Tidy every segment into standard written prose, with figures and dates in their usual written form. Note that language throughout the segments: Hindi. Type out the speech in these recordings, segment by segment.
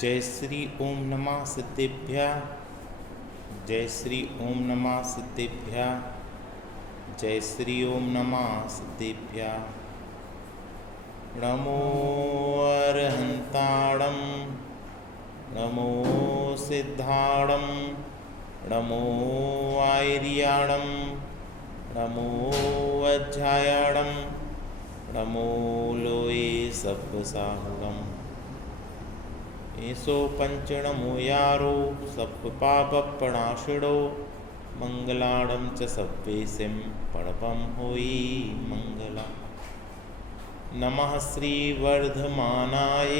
जय श्री ओम नमः सिद्धेभ्यः। जय श्री ओम नमः सिद्धेभ्यः। जय श्री ओम नमः सिद्धेभ्यः। नमो अरहन्ताणं नमो सिद्धाणं नमो आयर्याणं नमो वज्रायाणं नमो लोये सप्पसाहुरम्। एसो पंचणमो यारो सप्प पापप्रणाशिणो मंगलाणं च सव्वेसिं पणपं होई मंगला। नमः श्री वर्धमानाय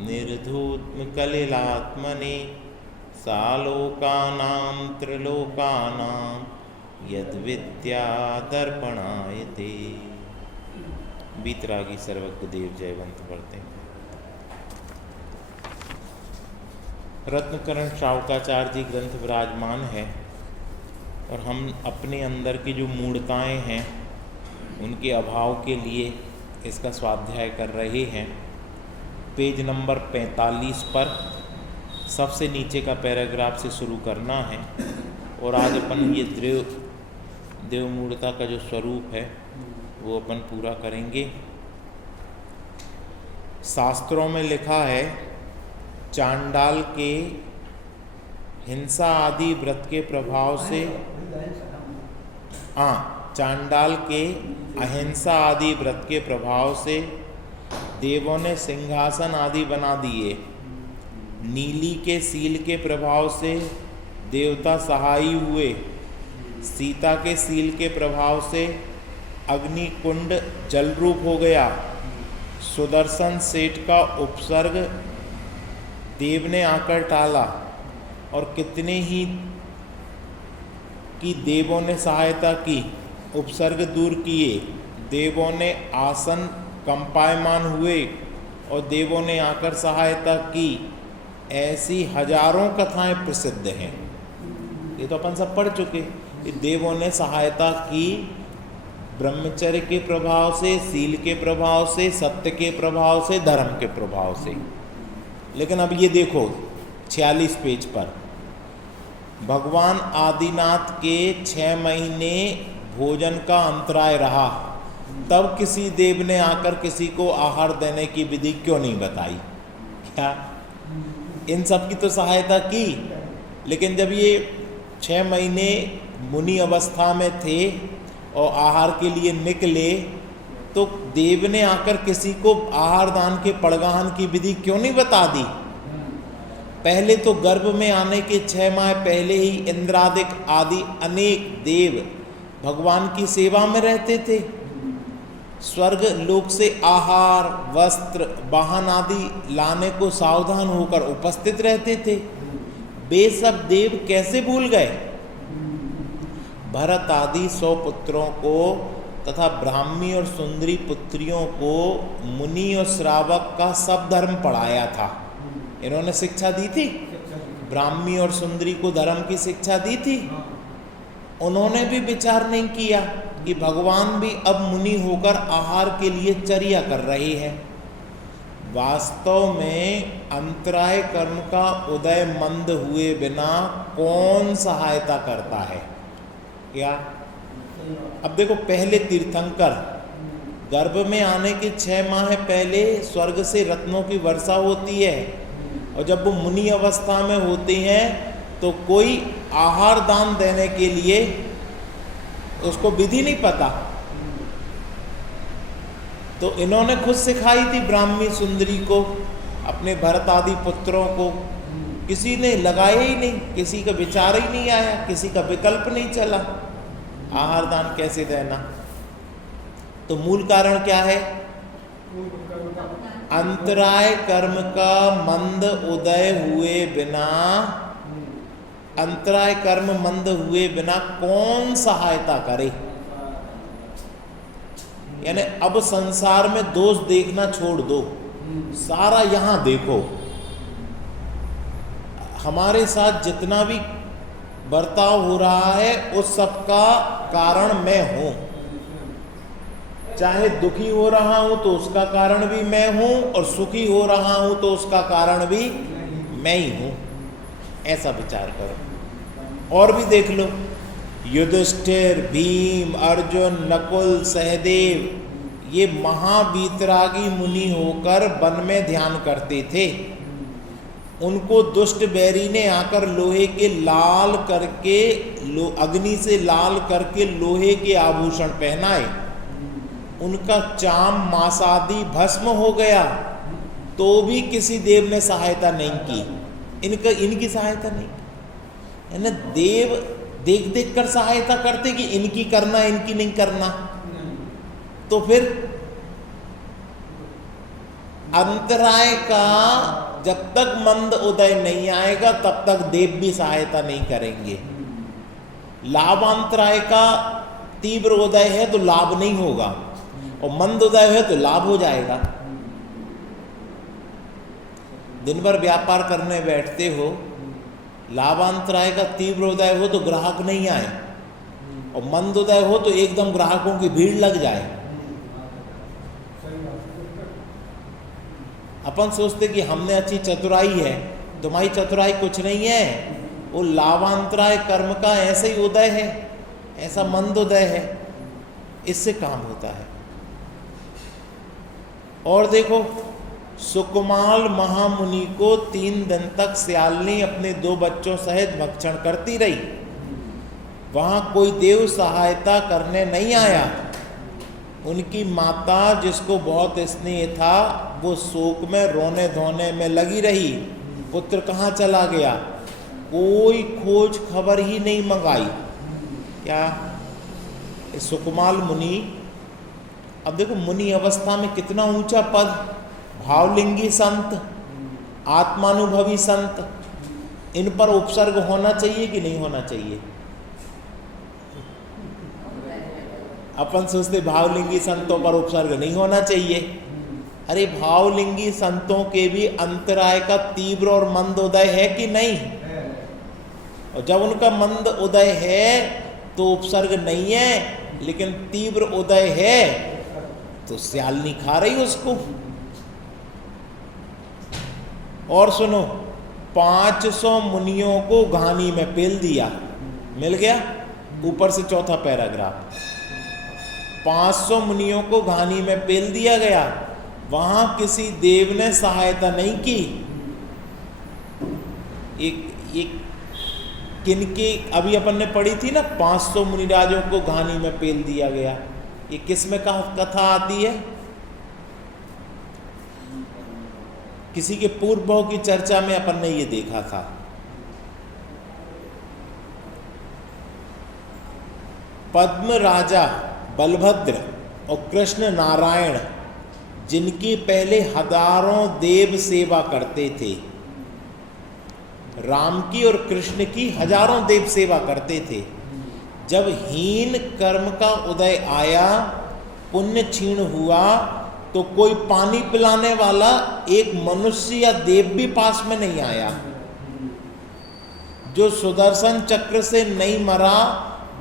निर्धूतकलिलात्मने सालोकानां त्रिलोकानां यद्विद्यादर्पणाय ते। बीतरागी सर्वज्ञ देव जयवंत पढ़ते हैं। रत्नकरण श्रावकाचार्य जी ग्रंथ विराजमान है और हम अपने अंदर की जो मूढ़ताएं हैं उनके अभाव के लिए इसका स्वाध्याय कर रहे हैं। पेज नंबर 45 पर सबसे नीचे का पैराग्राफ से शुरू करना है और आज अपन ये देव मूढ़ता का जो स्वरूप है वो अपन पूरा करेंगे। शास्त्रों में लिखा है चांडाल के हिंसा आदि व्रत के प्रभाव से चांडाल के अहिंसा आदि व्रत के प्रभाव से देवों ने सिंहासन आदि बना दिए। नीली के सील के प्रभाव से देवता सहायी हुए। सीता के सील के प्रभाव से अग्नि कुंड जल रूप हो गया। सुदर्शन सेठ का उपसर्ग देव ने आकर टाला और कितने ही की देवों ने सहायता की, उपसर्ग दूर किए। देवों ने आसन कंपायमान हुए और देवों ने आकर सहायता की। ऐसी हजारों कथाएं प्रसिद्ध हैं। ये तो अपन सब पढ़ चुके। देवों ने सहायता की ब्रह्मचर्य के प्रभाव से, सील के प्रभाव से, सत्य के प्रभाव से, धर्म के प्रभाव से। लेकिन अब ये देखो 46 पेज पर भगवान आदिनाथ के 6 महीने भोजन का अंतराय रहा, तब किसी देव ने आकर किसी को आहार देने की विधि क्यों नहीं बताई? क्या इन सब की तो सहायता की, लेकिन जब ये 6 महीने मुनि अवस्था में थे और आहार के लिए निकले तो देव ने आकर किसी को आहार दान के पड़गाहन की विधि क्यों नहीं बता दी? पहले तो गर्भ में आने के 6 माह पहले ही इंद्रादिक आदि अनेक देव भगवान की सेवा में रहते थे। स्वर्ग लोक से आहार, वस्त्र, वाहन आदि लाने को सावधान होकर उपस्थित रहते थे। वे सब देव कैसे भूल गए? भरत आदि 100 पुत्रों को तथा ब्राह्मी और सुंदरी पुत्रियों को मुनि और श्रावक का सब धर्म पढ़ाया था। इन्होंने शिक्षा दी थी, ब्राह्मी और सुंदरी को धर्म की शिक्षा दी थी। उन्होंने भी विचार नहीं किया कि भगवान भी अब मुनि होकर आहार के लिए चर्या कर रहे हैं। वास्तव में अंतराय कर्म का उदय मंद हुए बिना कौन सहायता करता है? क्या अब देखो, पहले तीर्थंकर गर्भ में आने के 6 माह पहले स्वर्ग से रत्नों की वर्षा होती है और जब वो मुनि अवस्था में होते हैं तो कोई आहार दान देने के लिए उसको विधि नहीं पता। तो इन्होंने खुद सिखाई थी ब्राह्मी सुंदरी को, अपने भरत आदि पुत्रों को। किसी ने लगाया ही नहीं, किसी का विचार ही नहीं आया, किसी का विकल्प नहीं चला आहार दान कैसे देना। तो मूल कारण क्या है? अंतराय कर्म का मंद उदय हुए बिना, अंतराय कर्म मंद हुए बिना कौन सहायता करे? यानी अब संसार में दोष देखना छोड़ दो, सारा यहां देखो। हमारे साथ जितना भी बर्ताव हो रहा है उस सब का कारण मैं हूं। चाहे दुखी हो रहा हूं तो उसका कारण भी मैं हूं, और सुखी हो रहा हूं तो उसका कारण भी मैं ही हूं। ऐसा विचार करो। और भी देख लो, युधिष्ठिर, भीम, अर्जुन, नकुल, सहदेव, ये महावीतरागी मुनि होकर वन में ध्यान करते थे। उनको दुष्ट बैरी ने आकर लोहे के लाल करके, अग्नि से लाल करके लोहे के आभूषण पहनाए। उनका चाम मासादि भस्म हो गया, तो भी किसी देव ने सहायता नहीं की। इनकी सहायता नहीं की। है ना, देव देख देख कर सहायता करते कि इनकी करना, इनकी नहीं करना। तो फिर अंतराय का जब तक मंद उदय नहीं आएगा तब तक देव भी सहायता नहीं करेंगे। लाभांतराय का तीव्र उदय है तो लाभ नहीं होगा, और मंद उदय है तो लाभ हो जाएगा। दिन भर व्यापार करने बैठते हो, लाभांतराय का तीव्र उदय हो तो ग्राहक नहीं आए, और मंद उदय हो तो एकदम ग्राहकों की भीड़ लग जाए। अपन सोचते कि हमने अच्छी चतुराई है, तुम्हारी चतुराई कुछ नहीं है। वो लाभांतराय कर्म का ऐसे ही उदय है, ऐसा मंद उदय है, इससे काम होता है। और देखो, सुकुमाल महामुनि को 3 दिन तक सियालनी अपने 2 बच्चों सहित भक्षण करती रही। वहां कोई देव सहायता करने नहीं आया। उनकी माता, जिसको बहुत स्नेह था, वो शोक में रोने धोने में लगी रही। पुत्र कहाँ चला गया, कोई खोज खबर ही नहीं मंगाई। क्या सुकुमाल मुनि, अब देखो मुनि अवस्था में कितना ऊंचा पद, भावलिंगी संत, आत्मानुभवी संत, इन पर उपसर्ग होना चाहिए कि नहीं होना चाहिए? अपन सोचते भावलिंगी संतों पर उपसर्ग नहीं होना चाहिए। अरे भावलिंगी संतों के भी अंतराय का तीव्र और मंद उदय है कि नहीं? और जब उनका मंद उदय है तो उपसर्ग नहीं है, लेकिन तीव्र उदय है तो स्यालनी खा रही उसको। और सुनो, 500 मुनियों को घानी में पेल दिया, मिल गया ऊपर से चौथा पैराग्राफ। 500 मुनियों को घानी में पेल दिया गया, वहां किसी देव ने सहायता नहीं की। एक किनकी अभी अपन ने पढ़ी थी ना, 500 मुनिराजों को घानी में पेल दिया गया, ये किस में कथा आती है? किसी के पूर्व भाव की चर्चा में अपन ने ये देखा था। पद्म राजा बलभद्र और कृष्ण नारायण, जिनकी पहले हजारों देव सेवा करते थे, राम की और कृष्ण की हजारों देव सेवा करते थे। जब हीन कर्म का उदय आया, पुण्य क्षीण हुआ, तो कोई पानी पिलाने वाला एक मनुष्य या देव भी पास में नहीं आया। जो सुदर्शन चक्र से नहीं मरा,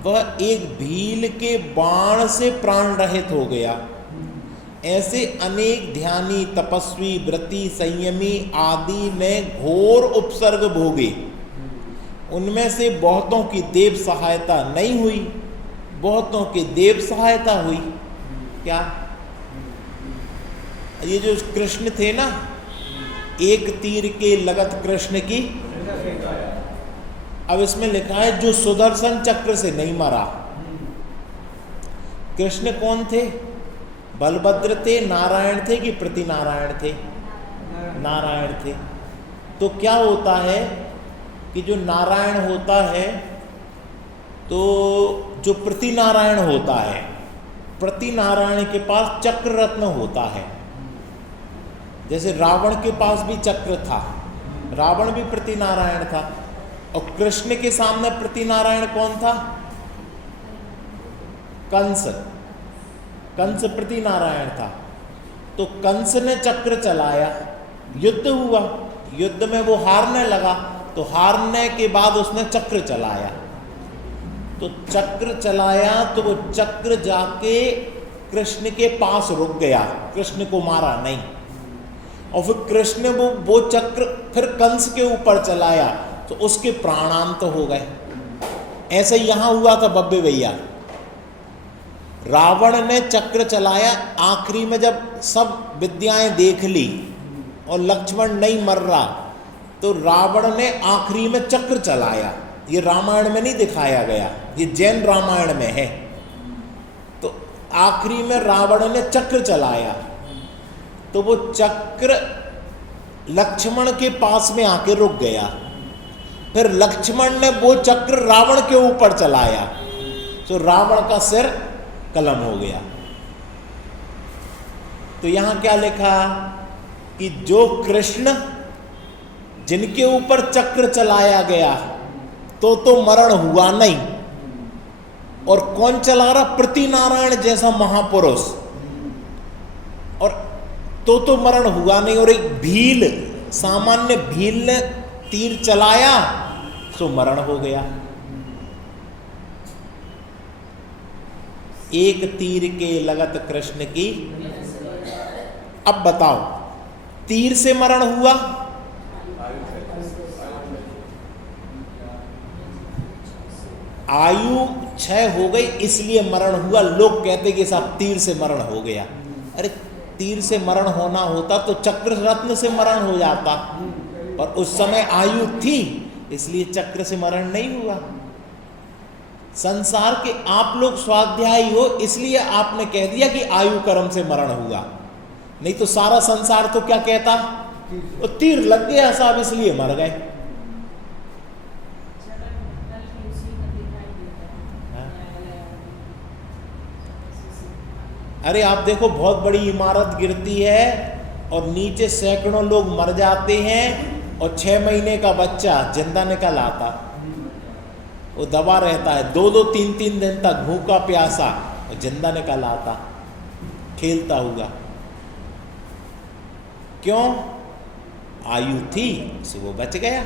वह एक भील के बाण से प्राण रहित हो गया। ऐसे अनेक ध्यानी, तपस्वी, व्रती, संयमी आदि ने घोर उपसर्ग भोगे। उनमें से बहुतों की देव सहायता नहीं हुई, बहुतों की देव सहायता हुई। क्या ये जो कृष्ण थे ना, एक तीर के लगत कृष्ण की, अब इसमें लिखा है जो सुदर्शन चक्र से नहीं मरा। कृष्ण कौन थे? बलभद्र थे, नारायण थे कि प्रति नारायण थे? नारायण थे। तो क्या होता है कि जो नारायण होता है, तो जो प्रति नारायण होता है, प्रति नारायण के पास चक्र रत्न होता है। जैसे रावण के पास भी चक्र था, रावण भी प्रति नारायण था। और कृष्ण के सामने प्रति नारायण कौन था? कंस। कंस प्रति नारायण था। तो कंस ने चक्र चलाया, युद्ध हुआ, युद्ध में वो हारने लगा, तो हारने के बाद उसने चक्र चलाया। तो चक्र चलाया तो वो चक्र जाके कृष्ण के पास रुक गया, कृष्ण को मारा नहीं। और फिर कृष्ण वो चक्र फिर कंस के ऊपर चलाया तो उसके प्राणांत हो गए। ऐसे ही यहां हुआ था बब्बे भैया। रावण ने चक्र चलाया, आखिरी में जब सब विद्याएं देख ली और लक्ष्मण नहीं मर रहा तो रावण ने आखिरी में चक्र चलाया। ये रामायण में नहीं दिखाया गया, ये जैन रामायण में है। तो आखिरी में रावण ने चक्र चलाया तो वो चक्र लक्ष्मण के पास में आके रुक गया। फिर लक्ष्मण ने वो चक्र रावण के ऊपर चलाया तो रावण का सिर कलम हो गया। तो यहां क्या लिखा कि जो कृष्ण जिनके ऊपर चक्र चलाया गया तो मरण हुआ नहीं, और कौन चला रहा? प्रतिनारायण जैसा महापुरुष, और तो मरण हुआ नहीं। और एक भील, सामान्य भील ने तीर चलाया तो मरण हो गया। एक तीर के लगत कृष्ण की। अब बताओ, तीर से मरण हुआ? आयु क्षय हो गई इसलिए मरण हुआ। लोग कहते कि साहब तीर से मरण हो गया। अरे तीर से मरण होना होता तो चक्र रत्न से मरण हो जाता, पर उस समय आयु थी इसलिए चक्र से मरण नहीं हुआ। संसार के आप लोग स्वाध्यायी हो इसलिए आपने कह दिया कि आयु कर्म से मरण हुआ, नहीं तो सारा संसार तो क्या कहता? तो तीर लग गया साहब इसलिए मर गए। अरे आप देखो, बहुत बड़ी इमारत गिरती है और नीचे सैकड़ों लोग मर जाते हैं और 6 महीने का बच्चा जिंदा निकल आता। वो दबा रहता है 2-2, 3-3 दिन तक भूखा प्यासा और जिंदा निकल आता खेलता हुआ। क्यों? आयु थी से वो बच गया,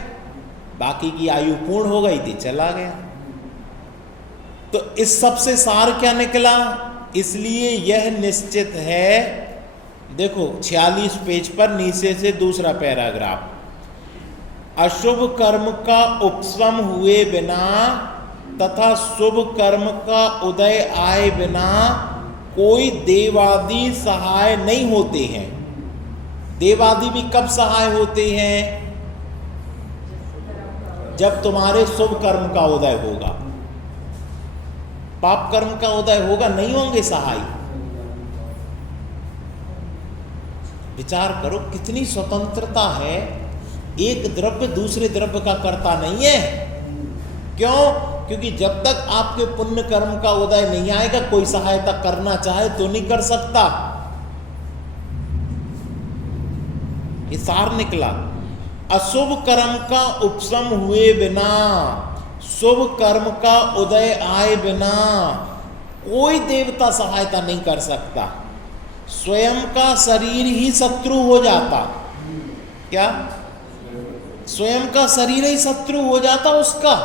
बाकी की आयु पूर्ण हो गई थी, चला गया। तो इस सब से सार क्या निकला? इसलिए यह निश्चित है, देखो 46 पेज पर नीचे से दूसरा पैराग्राफ, अशुभ कर्म का उपशम हुए बिना तथा शुभ कर्म का उदय आए बिना कोई देवादि सहाय नहीं होते हैं। देवादि भी कब सहाय होते हैं? जब तुम्हारे शुभ कर्म का उदय होगा। पाप कर्म का उदय होगा, नहीं होंगे सहाय। विचार करो कितनी स्वतंत्रता है। एक द्रव्य दूसरे द्रव्य का कर्ता नहीं है। क्यों? क्योंकि जब तक आपके पुण्य कर्म का उदय नहीं आएगा, कोई सहायता करना चाहे तो नहीं कर सकता। ये सार निकला। अशुभ कर्म का उपशम हुए बिना, शुभ कर्म का उदय आए बिना कोई देवता सहायता नहीं कर सकता। स्वयं का शरीर ही शत्रु हो जाता। क्या? स्वयं का शरीर ही शत्रु हो जाता उसका।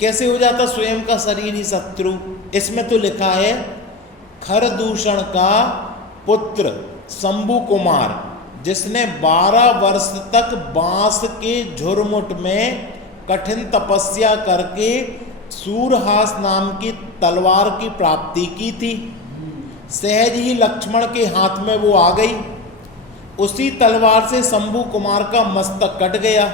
कैसे हो जाता स्वयं का शरीर ही शत्रु? इसमें तो लिखा है, खरदूषण का पुत्र शंभु कुमार, जिसने 12 वर्ष तक बांस के झुरमुट में कठिन तपस्या करके सूरहास नाम की तलवार की प्राप्ति की थी, सहज ही लक्ष्मण के हाथ में वो आ गई। उसी तलवार से शंभु कुमार का मस्तक कट गया।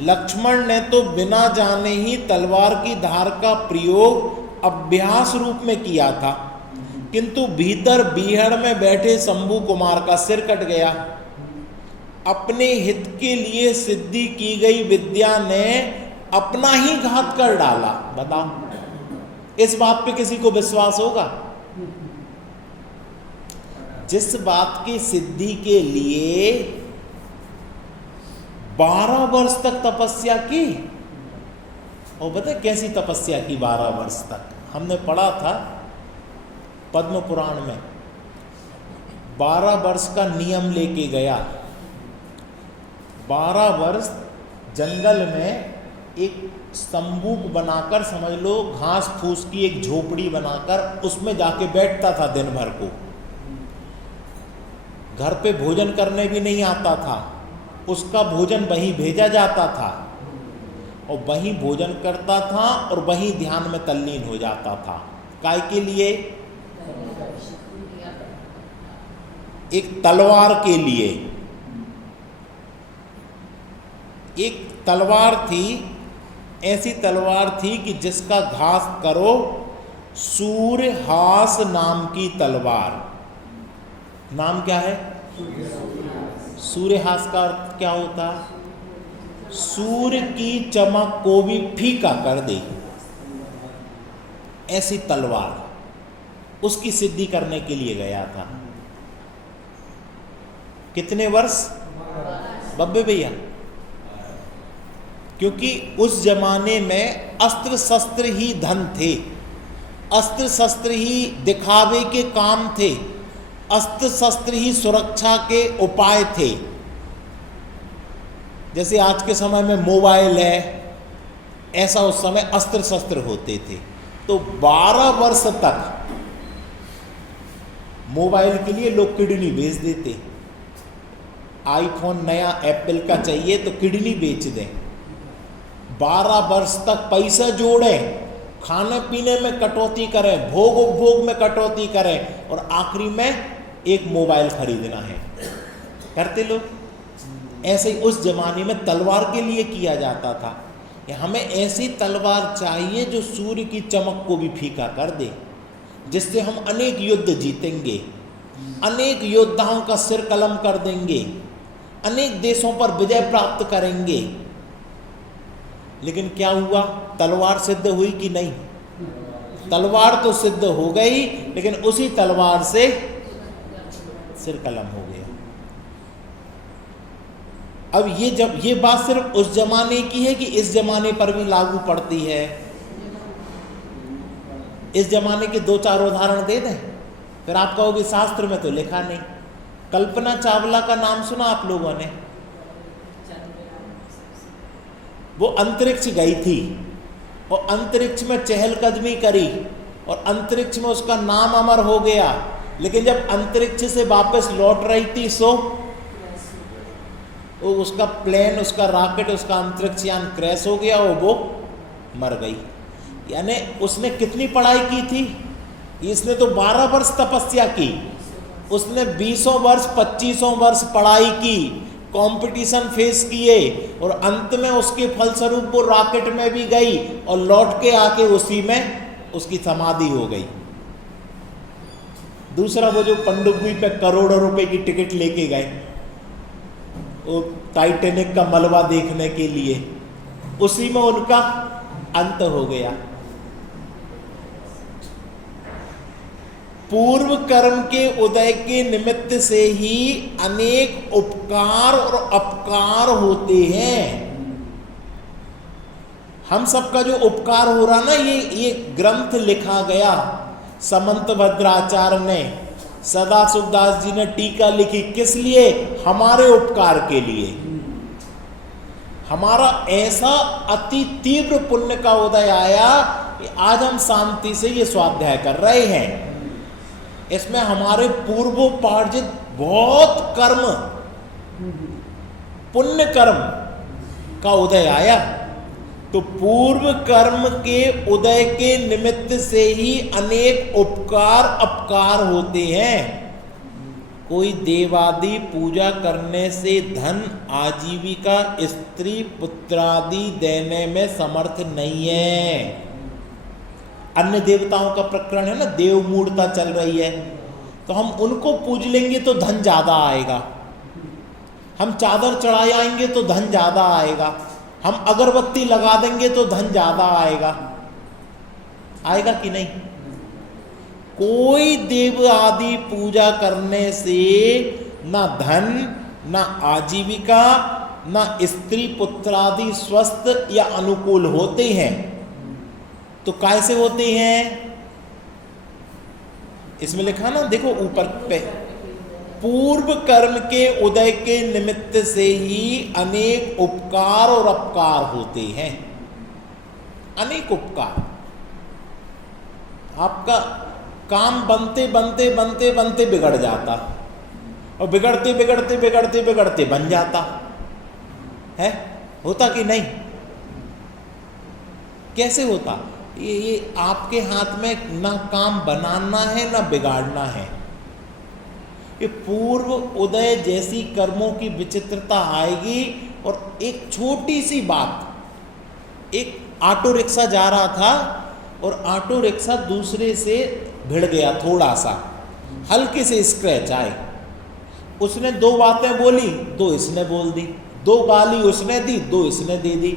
लक्ष्मण ने तो बिना जाने ही तलवार की धार का प्रयोग अभ्यास रूप में किया था, किंतु भीतर बीहड़ में बैठे शंभु कुमार का सिर कट गया। अपने हित के लिए सिद्धि की गई विद्या ने अपना ही घात कर डाला। बताओ, इस बात पे किसी को विश्वास होगा? जिस बात की सिद्धि के लिए 12 वर्ष तक तपस्या की, और बताए कैसी तपस्या की 12 वर्ष तक? हमने पढ़ा था पद्म पुराण में। 12 वर्ष का नियम लेके गया। 12 वर्ष जंगल में एक स्तंबूक बनाकर, समझ लो घास फूस की एक झोपड़ी बनाकर उसमें जाके बैठता था दिन भर को। घर पे भोजन करने भी नहीं आता था, उसका भोजन वहीं भेजा जाता था और वहीं भोजन करता था और वहीं ध्यान में तल्लीन हो जाता था। काय के लिए? एक तलवार के लिए। एक तलवार थी, ऐसी तलवार थी कि जिसका घास करो, सूर्यहास नाम की तलवार। नाम क्या है? सूर्यहास का अर्थ क्या होता? सूर्य की चमक को भी फीका कर दे, ऐसी तलवार। उसकी सिद्धि करने के लिए गया था। कितने वर्ष? बब्बे भैया, क्योंकि उस जमाने में अस्त्र शस्त्र ही धन थे, अस्त्र शस्त्र ही दिखावे के काम थे, अस्त्र शस्त्र ही सुरक्षा के उपाय थे। जैसे आज के समय में मोबाइल है, ऐसा उस समय अस्त्र शस्त्र होते थे। तो 12 वर्ष तक मोबाइल के लिए लोग किडनी बेच देते। आईफोन नया एप्पल का चाहिए तो किडनी बेच दें। 12 वर्ष तक पैसा जोड़ें, खाने पीने में कटौती करें, भोग उपभोग में कटौती करें और आखिरी में एक मोबाइल खरीदना है। करते लोग ऐसे ही उस जमाने में तलवार के लिए किया जाता था। हमें ऐसी तलवार चाहिए जो सूर्य की चमक को भी फीका कर दे, जिससे हम अनेक युद्ध जीतेंगे, अनेक योद्धाओं का सिर कलम कर देंगे, अनेक देशों पर विजय प्राप्त करेंगे। लेकिन क्या हुआ? तलवार सिद्ध हुई कि नहीं? तलवार तो सिद्ध हो गई, लेकिन उसी तलवार से सिर कलम हो गया। अब ये बात सिर्फ उस जमाने की है कि इस जमाने पर भी लागू पड़ती है? इस जमाने के 2-4 उदाहरण दे दें, फिर आप कहोगे शास्त्र में तो लिखा नहीं। कल्पना चावला का नाम सुना आप लोगों ने? वो अंतरिक्ष गई थी और अंतरिक्ष में चहलकदमी करी और अंतरिक्ष में उसका नाम अमर हो गया। लेकिन जब अंतरिक्ष से वापस लौट रही थी सो उसका प्लेन, उसका रॉकेट, उसका अंतरिक्ष यान क्रैश हो गया और वो मर गई। यानी उसने कितनी पढ़ाई की थी? इसने तो 12 वर्ष तपस्या की, उसने 20 वर्ष 25 वर्ष पढ़ाई की, कंपटीशन फेस किए और अंत में उसके फलस्वरूप वो रॉकेट में भी गई और लौट के आके उसी में उसकी समाधि हो गई। दूसरा वो जो पनडुब्बी पे करोड़ों रुपए की टिकट लेके गए वो टाइटैनिक का मलबा देखने के लिए, उसी में उनका अंत हो गया। पूर्व कर्म के उदय के निमित्त से ही अनेक उपकार और अपकार होते हैं। हम सबका जो उपकार हो रहा ना, ये ग्रंथ लिखा गया समंत भद्राचार्य ने, सदाशिवदास जी ने टीका लिखी, किस लिए? हमारे उपकार के लिए। हमारा ऐसा अति तीव्र पुण्य का उदय आया कि आज हम शांति से ये स्वाध्याय कर रहे हैं। इसमें हमारे पूर्वोपार्जित बहुत कर्म, पुण्य कर्म का उदय आया। तो पूर्व कर्म के उदय के निमित्त से ही अनेक उपकार अपकार होते हैं। कोई देवादि पूजा करने से धन, आजीविका, स्त्री पुत्रादि देने में समर्थ नहीं है। अन्य देवताओं का प्रकरण है ना, देव मूढ़ता चल रही है, तो हम उनको पूज लेंगे तो धन ज्यादा आएगा। हम चादर चढ़ा आएंगे तो धन ज्यादा आएगा। हम अगरबत्ती लगा देंगे तो धन ज्यादा आएगा। आएगा कि नहीं? कोई देव आदि पूजा करने से ना धन, ना आजीविका, ना स्त्री पुत्रादि स्वस्थ या अनुकूल होते हैं। तो कैसे होते हैं? इसमें लिखा ना, देखो ऊपर पे, पूर्व कर्म के उदय के निमित्त से ही अनेक उपकार और अपकार होते हैं। अनेक उपकार। आपका काम बनते बनते बनते बनते बिगड़ जाता, और बिगड़ते बिगड़ते बिगड़ते बिगड़ते बन जाता है। होता कि नहीं? कैसे होता? ये आपके हाथ में ना काम बनाना है ना बिगाड़ना है। ये पूर्व उदय जैसी कर्मों की विचित्रता आएगी। और एक छोटी सी बात, एक ऑटो रिक्शा जा रहा था और ऑटो रिक्शा दूसरे से भिड़ गया, थोड़ा सा हल्के से स्क्रैच आए। उसने 2 बातें बोली, 2 इसने बोल दी, 2 गाली उसने दी, 2 इसने दे दी,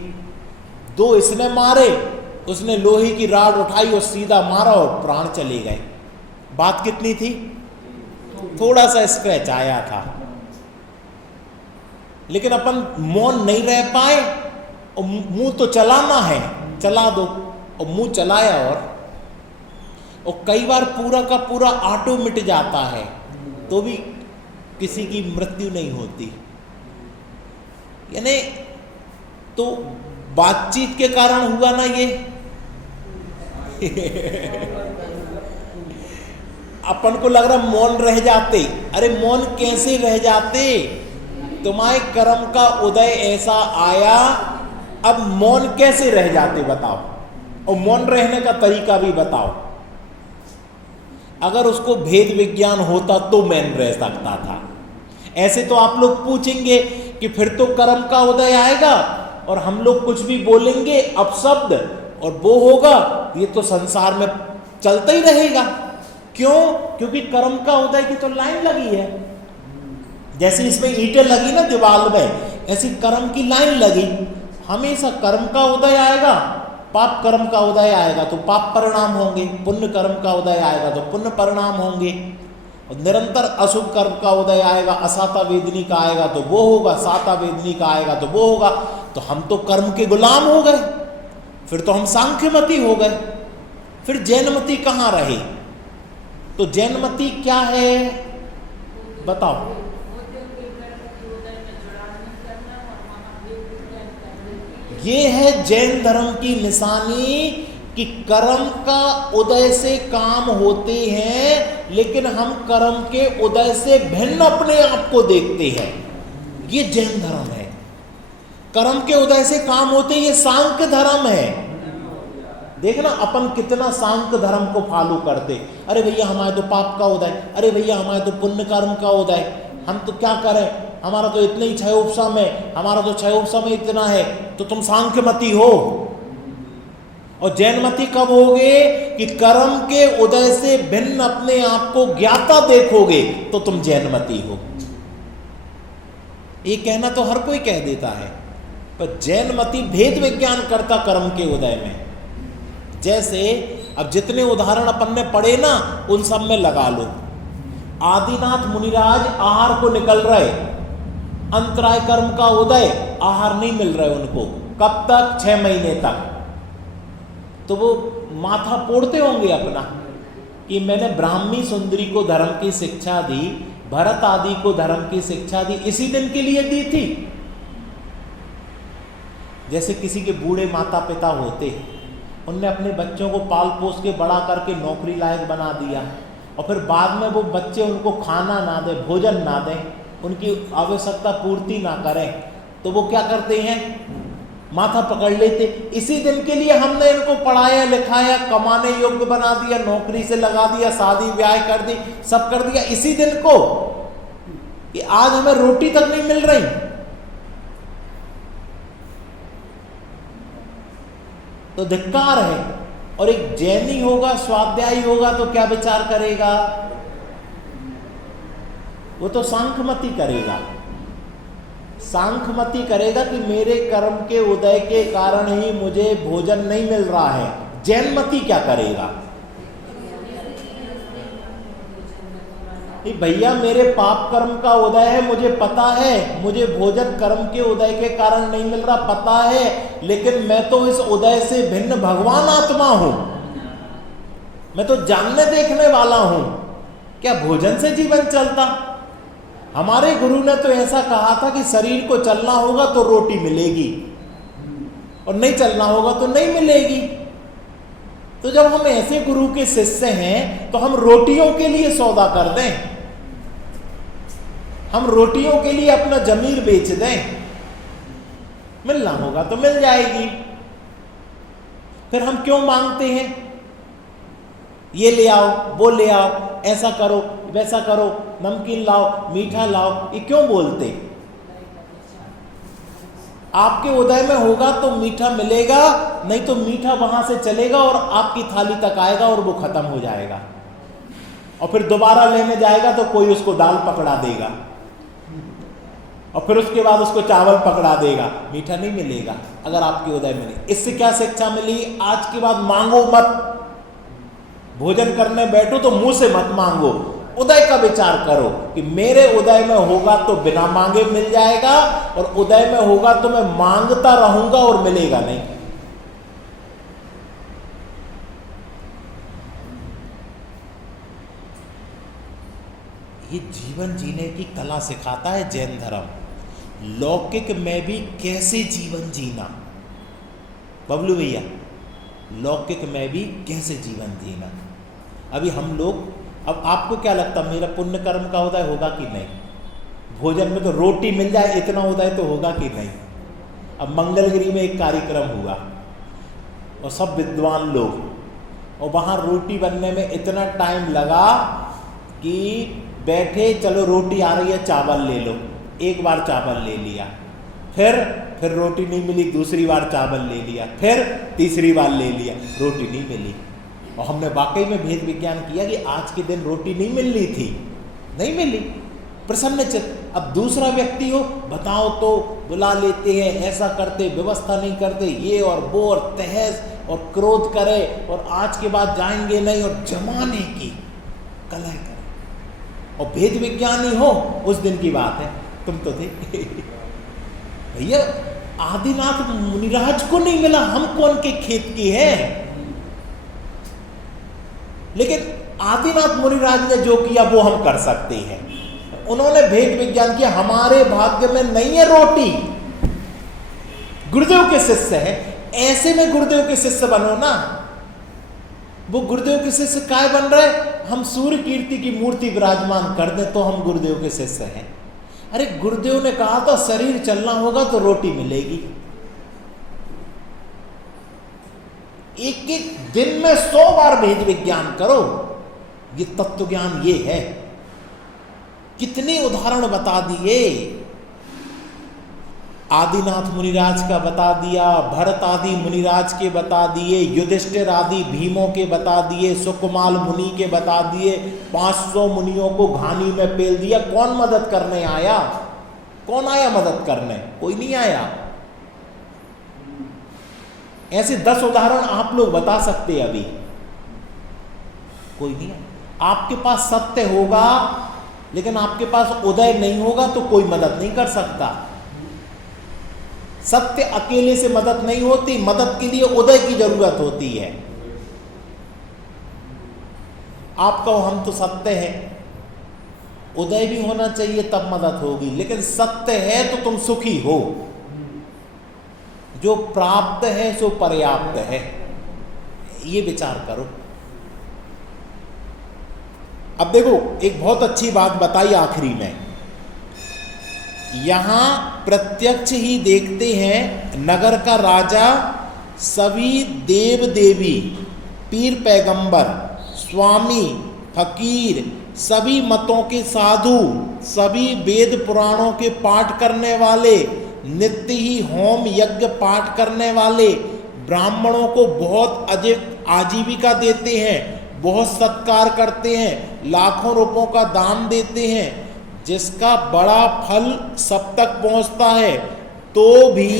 2 इसने मारे, उसने लोहे की राड उठाई और सीधा मारा और प्राण चले गए। बात कितनी थी? थोड़ा सा स्क्रैच आया था। लेकिन अपन मौन नहीं रह पाए और मुंह तो चलाना है, चला दो, और मुंह चलाया। और कई बार पूरा का पूरा ऑटो मिट जाता है तो भी किसी की मृत्यु नहीं होती। यानी तो बातचीत के कारण हुआ ना ये। अपन को लग रहा मौन रह जाते। अरे मौन कैसे रह जाते? तुम्हारे कर्म का उदय ऐसा आया, अब मौन कैसे रह जाते बताओ? और मौन रहने का तरीका भी बताओ। अगर उसको भेद विज्ञान होता तो मौन रह सकता था। ऐसे तो आप लोग पूछेंगे कि फिर तो कर्म का उदय आएगा और हम लोग कुछ भी बोलेंगे अपशब्द और वो होगा, ये तो संसार में चलता ही रहेगा। क्यों? क्योंकि कर्म का उदय की तो लाइन लगी है। जैसे इसमें ईंटें लगी ना दीवार में, ऐसी कर्म की लाइन लगी। हमेशा कर्म का उदय आएगा, पाप कर्म का उदय आएगा तो पाप परिणाम होंगे, पुण्य कर्म का उदय आएगा तो पुण्य परिणाम होंगे। और निरंतर अशुभ कर्म का उदय आएगा, असाता वेदनी का आएगा तो वो होगा, साता वेदनी का आएगा तो वो होगा। तो हम तो कर्म के गुलाम हो गए, फिर तो हम सांख्यमती हो गए। फिर जैनमती कहाँ रहे? तो जैनमती क्या है बताओ? ये है जैन धर्म की निशानी कि कर्म का उदय से काम होते हैं, लेकिन हम कर्म के उदय से भिन्न अपने आप को देखते हैं। ये जैन धर्म है। कर्म के उदय से काम होते, ये सांख्य धर्म है। देखना अपन कितना सांख्य धर्म को फॉलो करते। अरे भैया हमारे तो पाप का उदय, अरे भैया हमारे तो पुण्य कर्म का उदय, हम तो क्या करें, हमारा तो इतना ही क्षयोपशम है, हमारा तो क्षयोपशम इतना है। तो तुम सांख्यमती हो। और जैनमती कब होगे? कि कर्म के उदय से भिन्न अपने आप को ज्ञाता देखोगे तो तुम जैनमती हो। ये कहना तो हर कोई कह देता है, पर जैनमती भेद विज्ञान करता कर्म के उदय में। जैसे अब जितने उदाहरण अपन ने पढ़े ना, उन सब में लगा लो। आदिनाथ मुनिराज आहार को निकल रहे, अंतराय कर्म का उदय, आहार नहीं मिल रहा है उनको। कब तक? 6 महीने तक। तो वो माथा पोड़ते होंगे अपना कि मैंने ब्राह्मी सुंदरी को धर्म की शिक्षा दी, भरत आदि को धर्म की शिक्षा दी, इसी दिन के लिए दी थी। जैसे किसी के बूढ़े माता पिता होते, उनने अपने बच्चों को पाल पोस के बड़ा करके नौकरी लायक बना दिया, और फिर बाद में वो बच्चे उनको खाना ना दे, भोजन ना दें, उनकी आवश्यकता पूर्ति ना करें, तो वो क्या करते हैं? माथा पकड़ लेते। इसी दिन के लिए हमने इनको पढ़ाया लिखाया, कमाने योग्य बना दिया, नौकरी से लगा दिया, शादी ब्याह कर दी, सब कर दिया इसी दिन को, कि आज हमें रोटी तक नहीं मिल रही। तो धिक्कार है। और एक जैनी होगा, स्वाध्यायी होगा तो क्या विचार करेगा? वो तो सांख्यमती करेगा। सांख्यमती करेगा कि मेरे कर्म के उदय के कारण ही मुझे भोजन नहीं मिल रहा है। जैनमती क्या करेगा? भैया मेरे पाप कर्म का उदय है, मुझे पता है, मुझे भोजन कर्म के उदय के कारण नहीं मिल रहा, पता है, लेकिन मैं तो इस उदय से भिन्न भगवान आत्मा हूं, मैं तो जानने देखने वाला हूं। क्या भोजन से जीवन चलता? हमारे गुरु ने तो ऐसा कहा था कि शरीर को चलना होगा तो रोटी मिलेगी। और नहीं चलना होगा तो नहीं मिलेगी। तो जब हम ऐसे गुरु के शिष्य हैं तो हम रोटियों के लिए सौदा कर दें, हम रोटियों के लिए अपना जमीर बेच दें, मिलना होगा तो मिल जाएगी। फिर हम क्यों मांगते हैं, ये ले आओ, वो ले आओ, ऐसा करो, वैसा करो, नमकीन लाओ, मीठा लाओ, ये क्यों बोलते? आपके उदय में होगा तो मीठा मिलेगा, नहीं तो मीठा वहां से चलेगा और आपकी थाली तक आएगा और वो खत्म हो जाएगा, और फिर दोबारा लेने जाएगा तो कोई उसको दाल पकड़ा देगा, और फिर उसके बाद उसको चावल पकड़ा देगा, मीठा नहीं मिलेगा अगर आपके उदय में नहीं। इससे क्या शिक्षा मिली? आज के बाद मांगो मत, भोजन करने बैठो तो मुंह से मत मांगो, उदय का विचार करो कि मेरे उदय में होगा तो बिना मांगे मिल जाएगा, और उदय में होगा तो मैं मांगता रहूंगा और मिलेगा नहीं। ये जीवन जीने की कला सिखाता है जैन धर्म, लौकिक में भी कैसे जीवन जीना। बबलू भैया, लौकिक में भी कैसे जीवन जीना। अभी हम लोग, अब आपको क्या लगता मेरा पुण्य कर्म का उदय होगा कि नहीं? भोजन में तो रोटी मिल जाए इतना उदय तो होगा कि नहीं? अब मंगलगिरी में एक कार्यक्रम हुआ और सब विद्वान लोग, और वहाँ रोटी बनने में इतना टाइम लगा कि बैठे, चलो रोटी आ रही है चावल ले लो, एक बार चावल ले लिया, फिर रोटी नहीं मिली, दूसरी बार चावल ले लिया, फिर तीसरी बार ले लिया, रोटी नहीं मिली। और हमने वाकई में भेद विज्ञान किया कि आज के दिन रोटी नहीं मिल रही थी, नहीं मिली, प्रसन्नचित्त। अब दूसरा व्यक्ति हो, बताओ तो बुला लेते हैं, ऐसा करते, व्यवस्था नहीं करते, ये और वो, और तहस और क्रोध करे, और आज के बाद जाएंगे नहीं, और जमाने की कलह करे। और भेद विज्ञानी हो, उस दिन की बात है, तुम तो थे भैया, आदिनाथ मुनिराज को नहीं मिला, हम कौन के खेत की है? लेकिन आदिनाथ मुनिराज ने जो किया वो हम कर सकते हैं। उन्होंने भेद विज्ञान किया, हमारे भाग्य में नहीं है रोटी। गुरुदेव के शिष्य है, ऐसे में गुरुदेव के शिष्य बनो ना। वो गुरुदेव के शिष्य काय बन रहे? हम सूर्य कीर्ति की मूर्ति विराजमान कर दें तो हम गुरुदेव के शिष्य हैं। अरे गुरुदेव ने कहा था शरीर चलना होगा तो रोटी मिलेगी। एक एक दिन में 100 बार भेद विज्ञान करो, ये तत्व ज्ञान ये है। कितने उदाहरण बता दिए, आदिनाथ मुनिराज का बता दिया, भरत आदि मुनिराज के बता दिए, युधिष्ठिर आदि भीमों के बता दिए, सुकुमाल मुनि के बता दिए, 500 मुनियों को घानी में पेल दिया। कौन मदद करने आया? कौन आया मदद करने? कोई नहीं आया। ऐसे 10 उदाहरण आप लोग बता सकते अभी, कोई नहीं आया। आपके पास सत्य होगा लेकिन आपके पास उदय नहीं होगा तो कोई मदद नहीं कर सकता। सत्य अकेले से मदद नहीं होती, मदद के लिए उदय की जरूरत होती है। आप कहो हम तो सत्य है, उदय भी होना चाहिए तब मदद होगी, लेकिन सत्य है तो तुम सुखी हो। जो प्राप्त है सो पर्याप्त है, ये विचार करो। अब देखो एक बहुत अच्छी बात बताई आखिरी में, यहां प्रत्यक्ष ही देखते हैं नगर का राजा, सभी देव देवी, पीर पैगंबर, स्वामी, फकीर, सभी मतों के साधु, सभी वेद पुराणों के पाठ करने वाले, नित्य ही होम यज्ञ पाठ करने वाले, ब्राह्मणों को बहुत आजीविका देते हैं, बहुत सत्कार करते हैं, लाखों रुपयों का दान देते हैं, जिसका बड़ा फल सब तक पहुंचता है, तो भी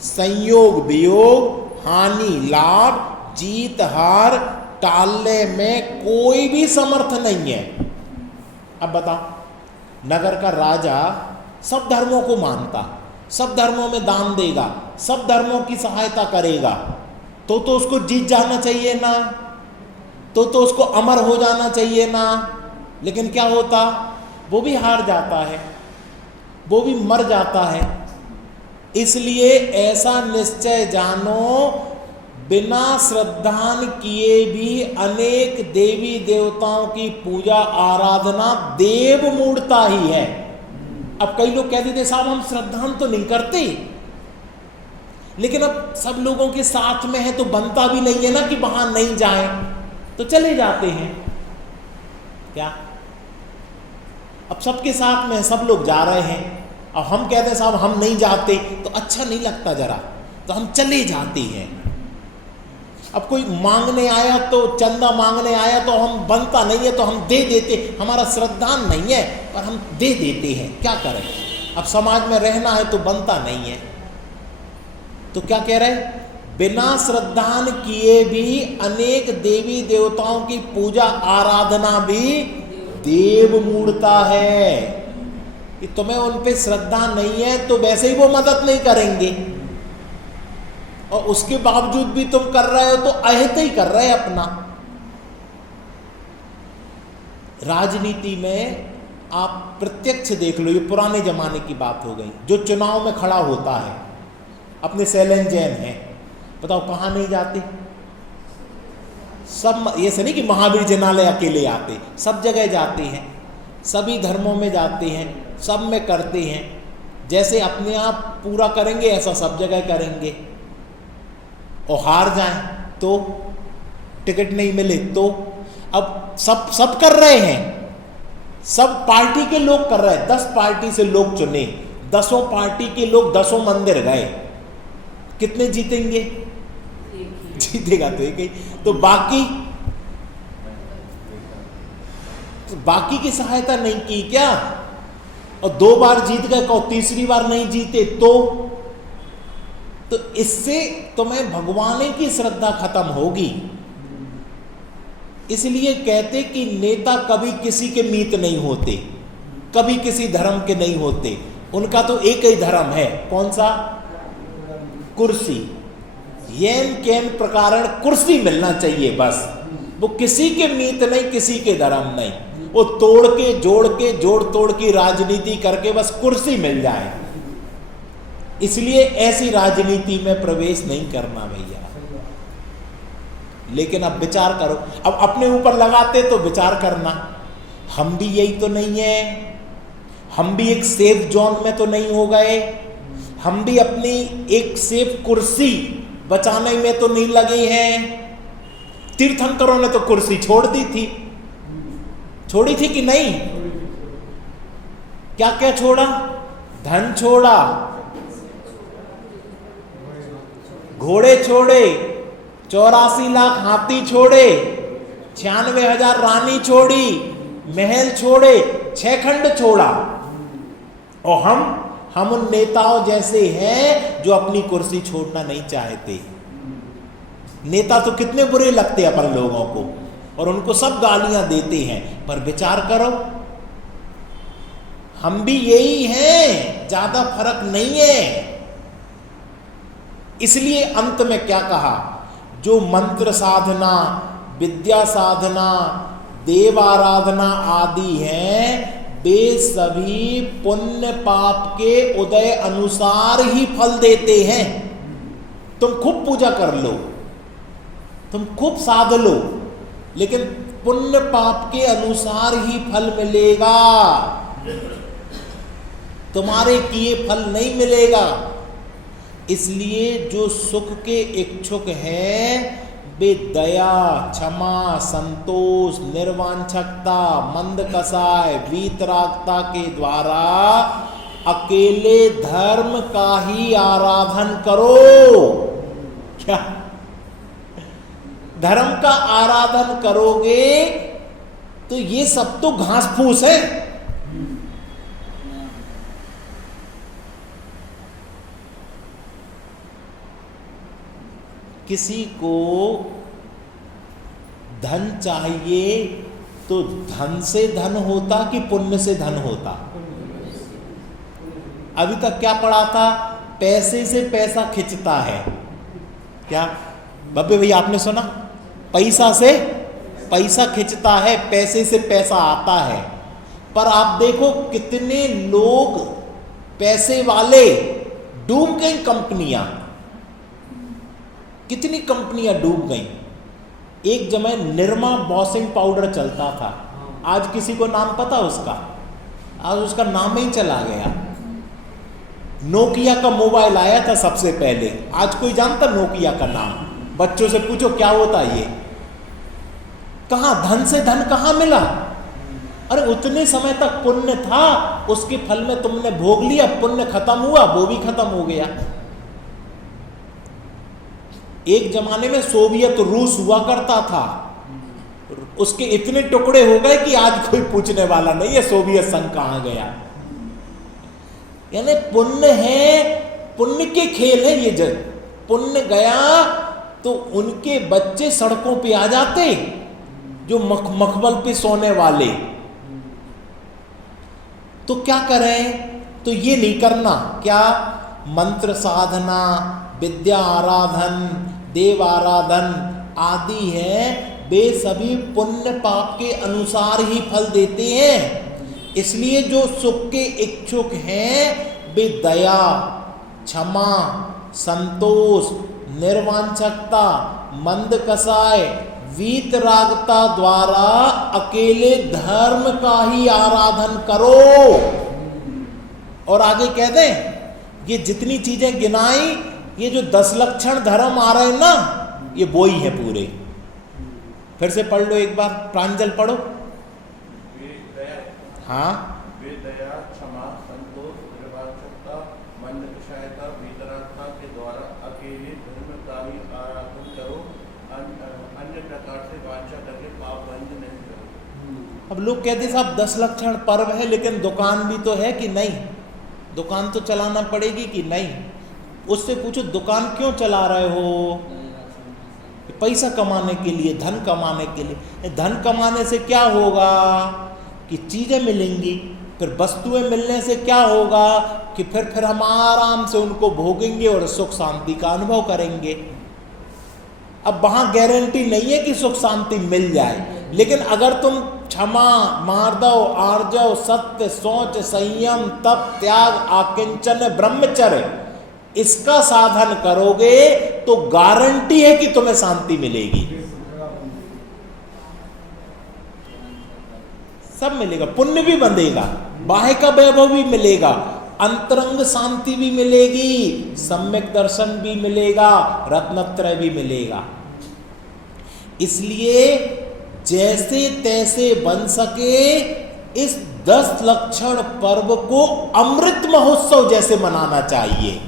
संयोग वियोग, हानि लाभ, जीत हार टालने में कोई भी समर्थ नहीं है। अब बताओ, नगर का राजा सब धर्मों को मानता, सब धर्मों में दान देगा, सब धर्मों की सहायता करेगा, तो उसको जीत जाना चाहिए ना, तो उसको अमर हो जाना चाहिए ना। लेकिन क्या होता? वो भी हार जाता है, वो भी मर जाता है। इसलिए ऐसा निश्चय जानो, बिना श्रद्धान किए भी अनेक देवी देवताओं की पूजा आराधना देव मूढ़ता ही है। अब कई लोग कहते थे साहब हम श्रद्धान तो नहीं करते, लेकिन अब सब लोगों के साथ में है तो बनता भी नहीं है ना कि वहां नहीं जाए, तो चले जाते हैं। क्या अब सबके साथ में सब लोग जा रहे हैं, अब हम कहते हैं साहब हम नहीं जाते तो अच्छा नहीं लगता जरा, तो हम चले जाते हैं। अब कोई मांगने आया तो चंदा मांगने आया तो हम बनता नहीं है तो हम दे देते, हमारा श्रद्धान नहीं है पर हम दे देते हैं, क्या करें। अब समाज में रहना है तो बनता नहीं है, तो क्या कह रहे हैं, बिना श्रद्धान किए भी अनेक देवी देवताओं की पूजा आराधना भी देव मूढ़ता है। कि तुम्हें उन पे श्रद्धा नहीं है तो वैसे ही वो मदद नहीं करेंगे, और उसके बावजूद भी तुम कर रहे हो तो अहित ही कर रहे अपना। राजनीति में आप प्रत्यक्ष देख लो, ये पुराने जमाने की बात हो गई, जो चुनाव में खड़ा होता है, अपने सैलन जैन हैं, बताओ कहाँ नहीं जाते, सब, ये से नहीं कि महावीर जिनालय अकेले आते, सब जगह जाते हैं, सभी धर्मों में जाते हैं, सब में करते हैं। जैसे अपने आप पूरा करेंगे ऐसा सब जगह करेंगे, और हार जाएं तो, टिकट नहीं मिले तो, अब सब कर रहे हैं, सब पार्टी के लोग कर रहे हैं, 10 पार्टी से लोग चुने, 10 पार्टी के लोग 10 मंदिर गए, कितने जीतेंगे? जीतेगा तो एक ही, तो बाकी की सहायता नहीं की क्या, और 2 बार जीत गए और तीसरी बार नहीं जीते तो इससे तुम्हें भगवान की श्रद्धा खत्म होगी। इसलिए कहते कि नेता कभी किसी के मीत नहीं होते, कभी किसी धर्म के नहीं होते, उनका तो एक ही धर्म है, कौन सा? कुर्सी। येन केन प्रकारण कुर्सी मिलना चाहिए बस, वो किसी के मीत नहीं, किसी के धर्म नहीं, वो तोड़ के जोड़ तोड़ की राजनीति करके बस कुर्सी मिल जाए। इसलिए ऐसी राजनीति में प्रवेश नहीं करना भैया। लेकिन अब विचार करो, अब अपने ऊपर लगाते तो विचार करना, हम भी यही तो नहीं है, हम भी एक सेफ जोन में तो नहीं हो गए, हम भी अपनी एक सेफ कुर्सी बचाने में तो नहीं लगे हैं। तीर्थंकरों ने तो कुर्सी छोड़ दी थी, छोड़ी थी कि नहीं? क्या क्या छोड़ा? धन छोड़ा, घोड़े छोड़े, 84 लाख हाथी छोड़े, 96,000 रानी छोड़ी, महल छोड़े, 6 खंड छोड़ा। और हम उन नेताओं जैसे हैं जो अपनी कुर्सी छोड़ना नहीं चाहते। नेता तो कितने बुरे लगते हैं अपन लोगों को, और उनको सब गालियां देते हैं, पर विचार करो हम भी यही हैं, ज्यादा फर्क नहीं है। इसलिए अंत में क्या कहा, जो मंत्र साधना, विद्या साधना, देव आराधना आदि हैं, वे सभी पुण्य पाप के उदय अनुसार ही फल देते हैं। तुम खूब पूजा कर लो, तुम खूब साध लो, लेकिन पुण्य पाप के अनुसार ही फल मिलेगा, तुम्हारे किए फल नहीं मिलेगा। इसलिए जो सुख के इच्छुक हैं वे दया, क्षमा, संतोष, निर्वांछकता, मंद कसाय, वीतरागता के द्वारा अकेले धर्म का ही आराधन करो। क्या धर्म का आराधन करोगे तो ये सब तो घास फूस है। किसी को धन चाहिए तो धन से धन होता कि पुण्य से धन होता? अभी तक क्या पढ़ा था, पैसे से पैसा खिंचता है। क्या बब्बे भैया आपने सुना? पैसा से पैसा खिंचता है, पैसे से पैसा आता है। पर आप देखो कितने लोग पैसे वाले डूब गई कंपनियां, कितनी कंपनियां डूब गई। एक समय निरमा वॉशिंग पाउडर चलता था, आज किसी को नाम पता उसका? आज उसका नाम ही चला गया। नोकिया का मोबाइल आया था सबसे पहले, आज कोई जानता नोकिया का नाम? बच्चों से पूछो क्या होता ये। कहां धन से धन कहां मिला? अरे उतने समय तक पुण्य था, उसके फल में तुमने भोग लिया, पुण्य खत्म हुआ, वो भी खत्म हो गया। एक जमाने में सोवियत रूस हुआ करता था, उसके इतने टुकड़े हो गए कि आज कोई पूछने वाला नहीं है सोवियत संघ कहां गया। यानी पुण्य है, पुण्य के खेल है ये। जब पुण्य गया तो उनके बच्चे सड़कों पे आ जाते, जो मखमल पे सोने वाले। तो क्या करें? तो ये नहीं करना। क्या? मंत्र साधना, विद्या आराधन, देव आराधन आदि है, वे सभी पुण्य पाप के अनुसार ही फल देते हैं। इसलिए जो सुख के इच्छुक हैं वे दया, क्षमा, संतोष, निर्वांछकता, मंद कसाय, वीतरागता द्वारा अकेले धर्म का ही आराधन करो। और आगे कह दें, ये जितनी चीजें गिनाई, ये जो 10 लक्षण धर्म आ रहे हैं ना, ये वो ही है पूरे। फिर से पढ़ लो एक बार, प्रांजल पढ़ो। हाँ, दया, क्षमा, संतोष, निर्वांछकता, मंदकषायता, वीतरागता के द्वारा अकेले धर्म का ही आराधन करो, अन्य प्रकार से वांछा करके पाप बंद नहीं करो। अब लोग कहते साहब 10 लक्षण पर्व है, लेकिन दुकान भी तो है कि नहीं? दुकान तो चलाना पड़ेगी कि नहीं? उससे पूछो दुकान क्यों चला रहे हो? पैसा कमाने के लिए, धन कमाने के लिए। धन कमाने से क्या होगा? कि चीजें मिलेंगी। फिर वस्तुएं मिलने से क्या होगा? कि फिर हम आराम से उनको भोगेंगे और सुख शांति का अनुभव करेंगे। अब वहां गारंटी नहीं है कि सुख शांति मिल जाए, लेकिन अगर तुम क्षमा, मार्दव, आर्जव, सत्य, सोच, संयम, तप, त्याग, आकिंचन, ब्रह्मचर्य, इसका साधन करोगे तो गारंटी है कि तुम्हें शांति मिलेगी। सब मिलेगा, पुण्य भी बंधेगा, बाह्य का वैभव भी मिलेगा, अंतरंग शांति भी मिलेगी, सम्यक दर्शन भी मिलेगा, रत्नत्रय भी मिलेगा। इसलिए जैसे तैसे बन सके इस 10 लक्षण पर्व को अमृत महोत्सव जैसे मनाना चाहिए।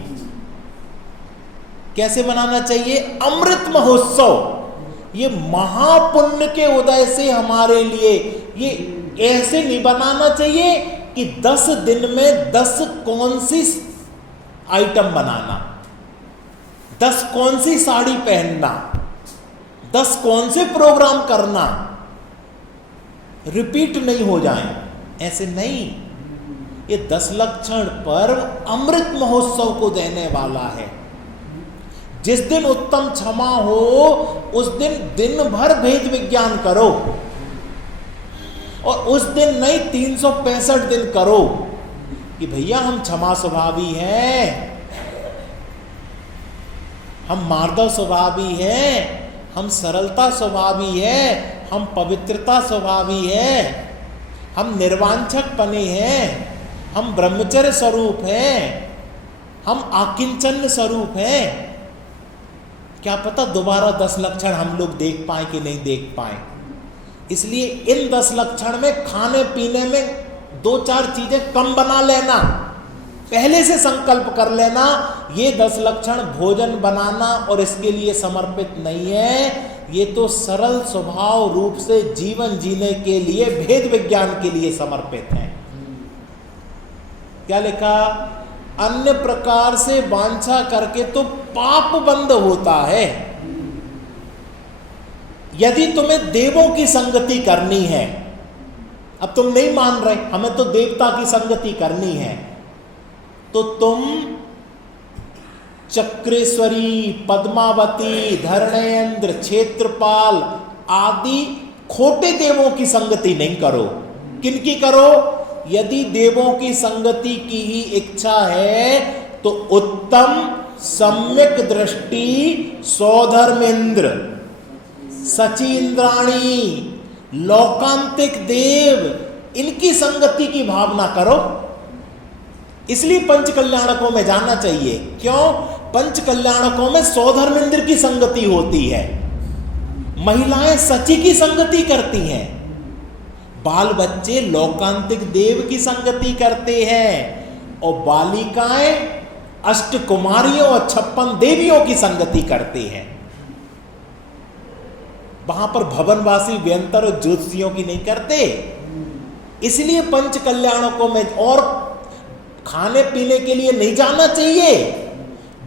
कैसे मनाना चाहिए? अमृत महोत्सव। ये महापुण्य के उदय से हमारे लिए ये ऐसे नहीं बनाना चाहिए कि 10 दिन में 10 कौन सी आइटम बनाना, 10 कौन सी साड़ी पहनना, 10 कौन से प्रोग्राम करना, रिपीट नहीं हो जाए, ऐसे नहीं। ये 10 लक्षण पर्व अमृत महोत्सव को देने वाला है। जिस दिन उत्तम क्षमा हो उस दिन भर भेद विज्ञान करो, और उस दिन नहीं 365 दिन करो कि भैया हम क्षमा स्वभावी हैं, हम मार्दव स्वभावी हैं, हम सरलता स्वभावी है, हम पवित्रता स्वभावी है, हम निर्वांछक बने हैं, हम ब्रह्मचर्य स्वरूप हैं, हम आकिंचन स्वरूप हैं। क्या पता दोबारा 10 लक्षण हम लोग देख पाए कि नहीं देख पाए। इसलिए इन 10 लक्षण में खाने पीने में 2-4 चीजें कम बना लेना, पहले से संकल्प कर लेना। ये 10 लक्षण भोजन बनाना और इसके लिए समर्पित नहीं है, ये तो सरल स्वभाव रूप से जीवन जीने के लिए, भेद विज्ञान के लिए समर्पित है। क्या लिखा? अन्य प्रकार से वांछा करके तो पाप बंद होता है। यदि तुम्हें देवों की संगति करनी है, अब तुम नहीं मान रहे हमें तो देवता की संगति करनी है, तो तुम चक्रेश्वरी, पद्मावती, धरणेन्द्र, क्षेत्रपाल आदि खोटे देवों की संगति नहीं करो। किनकी करो? यदि देवों की संगति की ही इच्छा है तो उत्तम सम्यक दृष्टि सौधर्मेंद्र सचींद्राणी लोकांतिक देव इनकी संगति की भावना करो। इसलिए पंच कल्याणकों में जाना चाहिए। क्यों? पंच कल्याणकों में सौधर्मेंद्र की संगति होती है, महिलाएं सची की संगति करती हैं, बाल बच्चे लोकांतिक देव की संगति करते हैं और बालिकाएं अष्ट कुमारियों और 56 देवियों की संगति करते हैं। वहां पर भवनवासी व्यंतर और ज्योतिषियों की नहीं करते। इसलिए पंच कल्याणकों में और खाने पीने के लिए नहीं जाना चाहिए,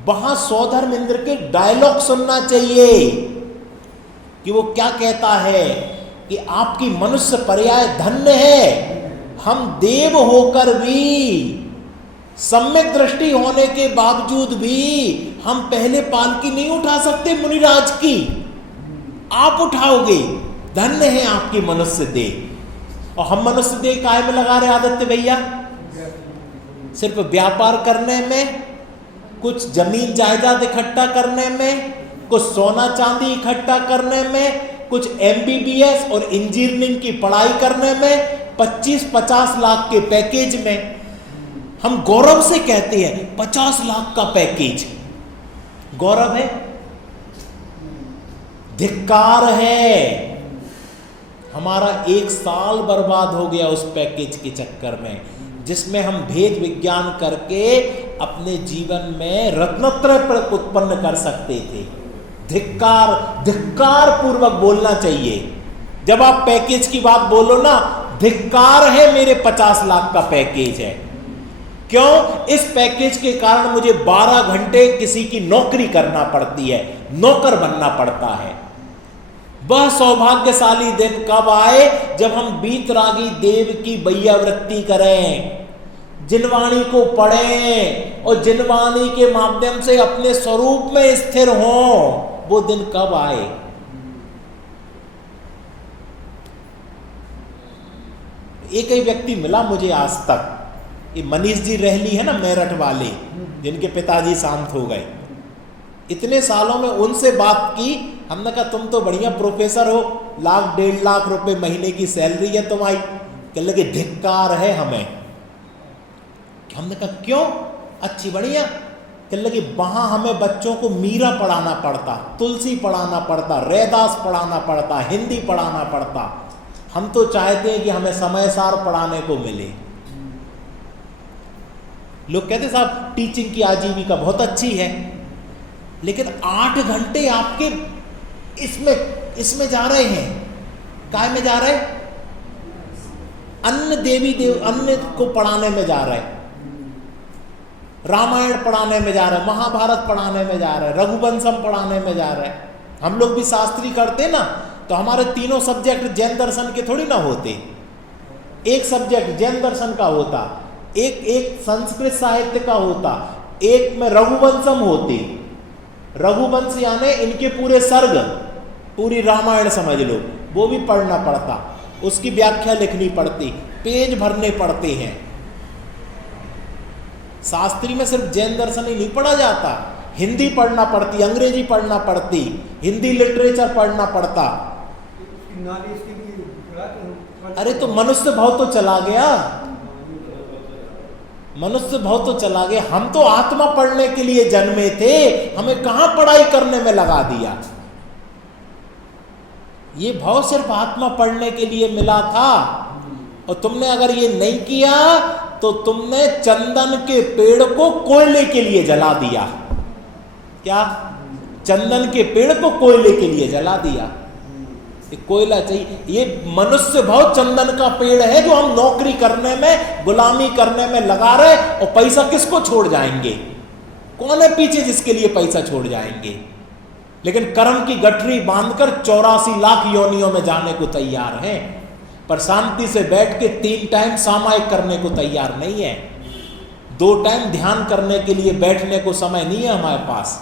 वहां सौधर्मेंद्र के डायलॉग सुनना चाहिए कि वो क्या कहता है कि आपकी मनुष्य पर्याय धन्य है, हम देव होकर भी, सम्यक दृष्टि होने के बावजूद भी हम पहले पालकी नहीं उठा सकते मुनिराज की, आप उठाओगे, धन्य है आपकी मनुष्य देह। और हम मनुष्य देह काहे में लगा रहे आदित्य भैया? सिर्फ व्यापार करने में, कुछ जमीन जायदाद इकट्ठा करने में, कुछ सोना चांदी इकट्ठा करने में, कुछ MBBS और इंजीनियरिंग की पढ़ाई करने में, 25-50 लाख के पैकेज में। हम गौरव से कहते हैं 50 लाख का पैकेज गौरव है, धिक्कार है। हमारा 1 साल बर्बाद हो गया उस पैकेज के चक्कर में, जिसमें हम भेद विज्ञान करके अपने जीवन में रत्नत्रय उत्पन्न कर सकते थे। धिक्कार, धिक्कार पूर्वक बोलना चाहिए। जब आप पैकेज की बात बोलो ना, धिक्कार है मेरे 50 लाख का पैकेज है। क्यों? इस पैकेज के कारण मुझे 12 घंटे किसी की नौकरी करना पड़ती है, नौकर बनना पड़ता है। वह सौभाग्यशाली दिन कब आए जब हम बीतरागी देव की बैयावृत्ति करें, जिनवाणी को पढ़ें और जिनवाणी के माध्यम से अपने स्वरूप में स्थिर हों। वो दिन कब आए? एक ही व्यक्ति मिला मुझे आज तक, ये मनीष जी रहली है ना मेरठ वाले, जिनके पिताजी शांत हो गए। इतने सालों में उनसे बात की, हमने कहा तुम तो बढ़िया प्रोफेसर हो, 1-1.5 लाख रुपए महीने की सैलरी है तुम्हारी। कहने लगे धिक्कार है हमें। हमने कहा क्यों? अच्छी बढ़िया। कहने लगे वहां हमें बच्चों को मीरा पढ़ाना पड़ता, तुलसी पढ़ाना पड़ता, रैदास पढ़ाना पड़ता, हिंदी पढ़ाना पड़ता। हम तो चाहते हैं कि हमें समय सार पढ़ाने को मिले। लोग कहते साहब टीचिंग की आजीविका बहुत अच्छी है, लेकिन 8 घंटे आपके इसमें जा रहे हैं। काय में जा रहे? अन्य देवी देव अन्य को पढ़ाने में जा रहे हैं, रामायण पढ़ाने में जा रहे हैं, महाभारत पढ़ाने में जा रहे हैं, रघुवंशम पढ़ाने में जा रहे हैं। हम लोग भी शास्त्री करते ना, तो हमारे तीनों सब्जेक्ट जैन दर्शन के थोड़ी ना होते। एक सब्जेक्ट जैन दर्शन का होता, एक संस्कृत साहित्य का होता, एक में रघुवंशम होती। रघुवंश यानी इनके पूरे सर्ग, पूरी रामायण समझ लो, वो भी पढ़ना पड़ता, उसकी व्याख्या लिखनी पड़ती, पेज भरने पड़ते हैं। शास्त्री में सिर्फ जैन दर्शन ही नहीं पढ़ा जाता, हिंदी पढ़ना पड़ती, अंग्रेजी पढ़ना पड़ती, हिंदी लिटरेचर पढ़ना पढ़ता। अरे तो मनुष्य भाव तो चला गया, मनुष्य भाव तो चला गया। हम तो आत्मा पढ़ने के लिए जन्मे थे, हमें कहां पढ़ाई करने में लगा दिया। ये भाव सिर्फ आत्मा पढ़ने के लिए मिला था, और तुमने अगर ये नहीं किया तो तुमने चंदन के पेड़ को कोयले के लिए जला दिया। क्या? चंदन के पेड़ को कोयले के लिए जला दिया। कोयला चाहिए। ये मनुष्य भाव चंदन का पेड़ है जो हम नौकरी करने में, गुलामी करने में लगा रहे, और पैसा किसको छोड़ जाएंगे? कौन है पीछे जिसके लिए पैसा छोड़ जाएंगे? लेकिन कर्म की गठरी बांधकर 84 लाख योनियों में जाने को तैयार हैं, पर शांति से बैठ के 3 टाइम सामायिक करने को तैयार नहीं है। 2 टाइम ध्यान करने के लिए बैठने को समय नहीं है हमारे पास।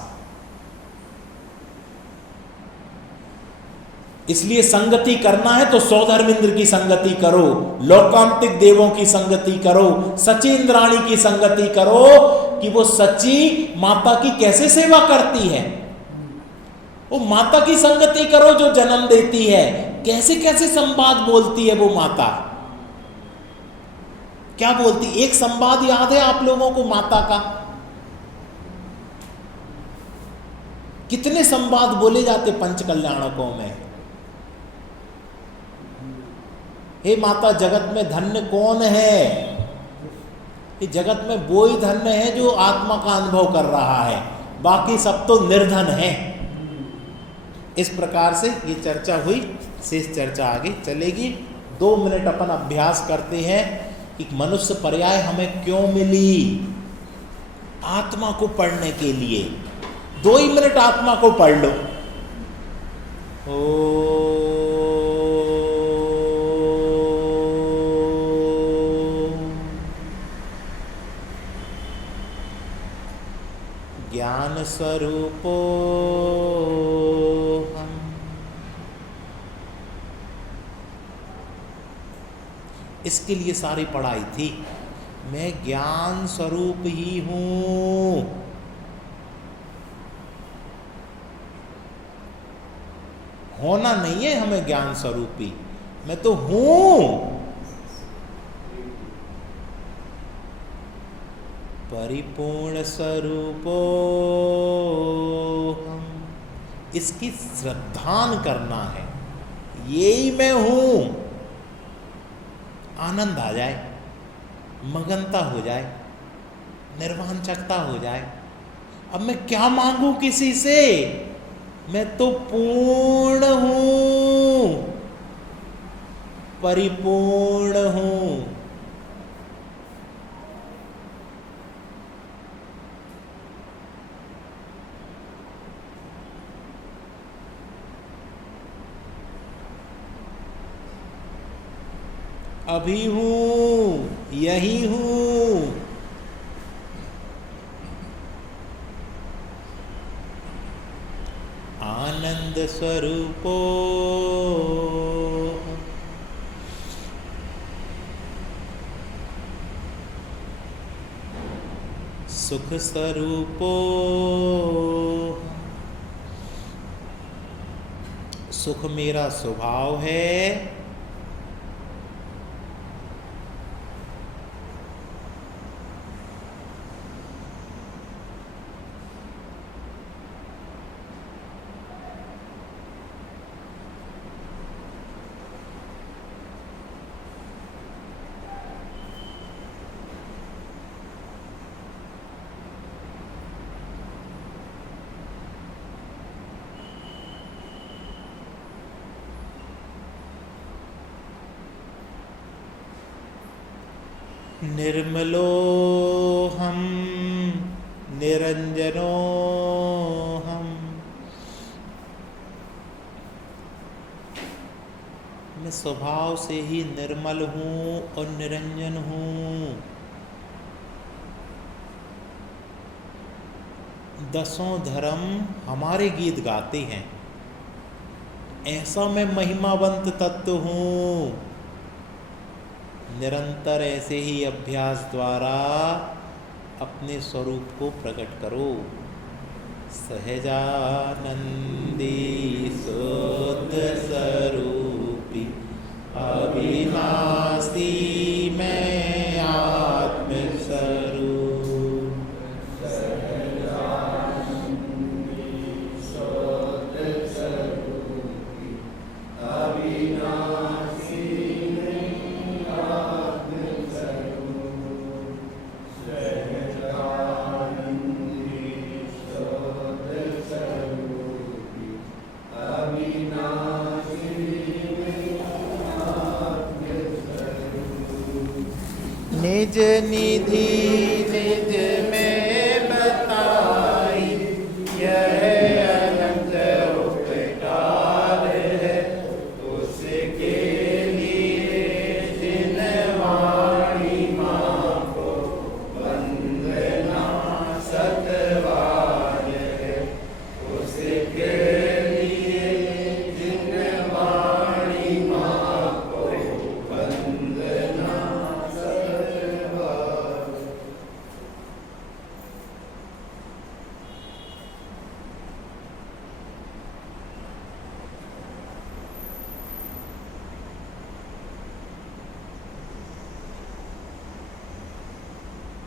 इसलिए संगति करना है तो सौधर्मेंद्र की संगति करो, लोकांतिक देवों की संगति करो, सचेंद्राणी की संगति करो, कि वो सच्ची माता की कैसे सेवा करती है। वो माता की संगति करो जो जन्म देती है, कैसे कैसे संवाद बोलती है वो माता। क्या बोलती, एक संवाद याद है आप लोगों को माता का? कितने संवाद बोले जाते पंचकल्याणकों में। हे माता, जगत में धन्य कौन है? ये जगत में वो ही धन्य है जो आत्मा का अनुभव कर रहा है, बाकी सब तो निर्धन है। इस प्रकार से ये चर्चा हुई, शेष चर्चा आगे चलेगी। 2 मिनट अपन अभ्यास करते हैं कि मनुष्य पर्याय हमें क्यों मिली, आत्मा को पढ़ने के लिए। 2 ही मिनट आत्मा को पढ़ लो। ज्ञान स्वरूपो हम। इसके लिए सारी पढ़ाई थी। मैं ज्ञान स्वरूप ही हूं। होना नहीं है हमें ज्ञान स्वरूपी, मैं तो हूं। परिपूर्ण स्वरूपो हम। इसकी श्रद्धान करना है, यही मैं हूं। आनंद आ जाए, मगनता हो जाए, निर्वांचकता हो जाए। अब मैं क्या मांगू किसी से, मैं तो पूर्ण हूं, परिपूर्ण हूं। अभी हूं, यही हूं। आनंद स्वरूपो सुख स्वरूपो। सुख मेरा स्वभाव है। निर्मलो हम, निरंजनो हम। मैं स्वभाव से ही निर्मल हूँ और निरंजन हूँ। 10 धर्म हमारे गीत गाते हैं, ऐसा मैं महिमावंत तत्व हूँ। निरंतर ऐसे ही अभ्यास द्वारा अपने स्वरूप को प्रकट करो। सहजानंदी शुद्ध स्वरूपी अविनाशी मैं आत्म स्वरूप। निज निधि निज